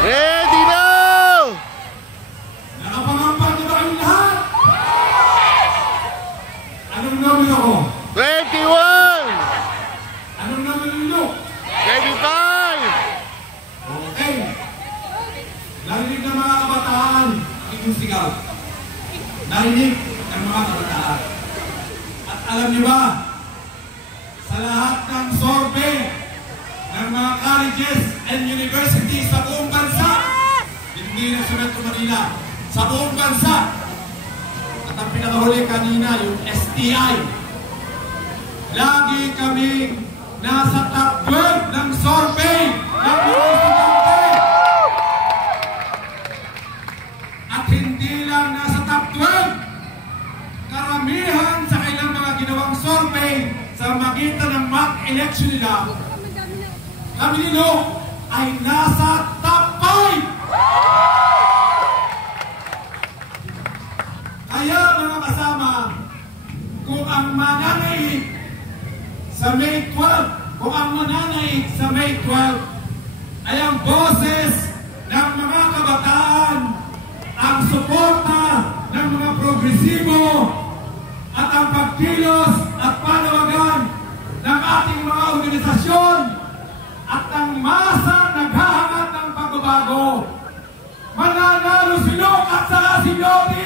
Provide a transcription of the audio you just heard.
Ready na! Nakapangampal na ba kayong lahat? Anong numero ko? 21! Anong numero nyo? 25! Okay. Narinig ng mga kabataan ang inyong sigaw. Narinig ng mga kabataan. At alam niyo ba, sa lahat ng survey ng mga colleges and universities sa buong bansa, hindi na sa Metro Manila, sa buong bansa, at ang pinakahuli kanina, yung STI, lagi kaming nasa top 12 ng survey ng mga estudyante. At hindi lang nasa top 12, karamihan sa kailang mga ginawang survey sa magitan ng mock election nila, kami nilo ay nasa top 5! Kaya mga kasama, kung ang mananaig sa May 12, kung ang mananaig sa May 12 ay ang boses ng mga kabataan, ang suporta ng mga progresibo, at ang pagkilos at panawagan ng ating mga organisasyon, at ang masang naghahangad ng pagbabago, mananalo si Luke at saka si Lodi!